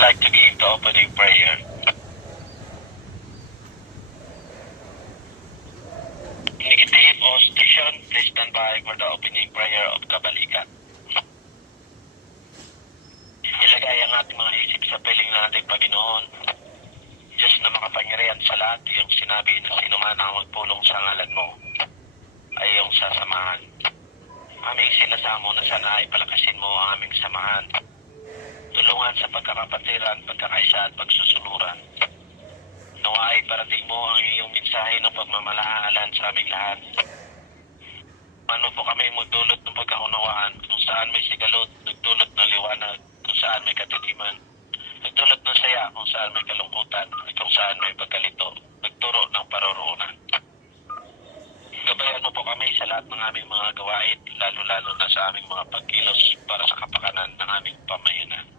like to give the opening prayer. Negative o station, please stand by for the opening prayer of Kabalikan. Ilagay ang ating mga isip sa piling natin, Panginoon. Diyos na makapangyarihan sa lahat, yung sinabi na sino man ang magpulong sa ngalan mo ay iyong sasamahan. Aming sinasamo na sana ay palakasin mo ang aming samahan. Tulungan sa pagkakapatiran, pagkakaisa at pagsusunuran. Nawa ay parating mo ang iyong mensahe ng pagmamahalan sa aming lahat. Ano po kami magdulot ng pagkaunawaan, kung saan may sigalot, nagdulot ng liwanag, kung saan may katiliman, nagdulot ng saya, kung saan may kalungkutan, at kung saan may pagkalito, nagturo ng paroroonan. Gabayan mo po kami sa lahat ng aming mga gawain, lalo-lalo na sa aming mga pagkilos para sa kapakanan ng aming pamayanan.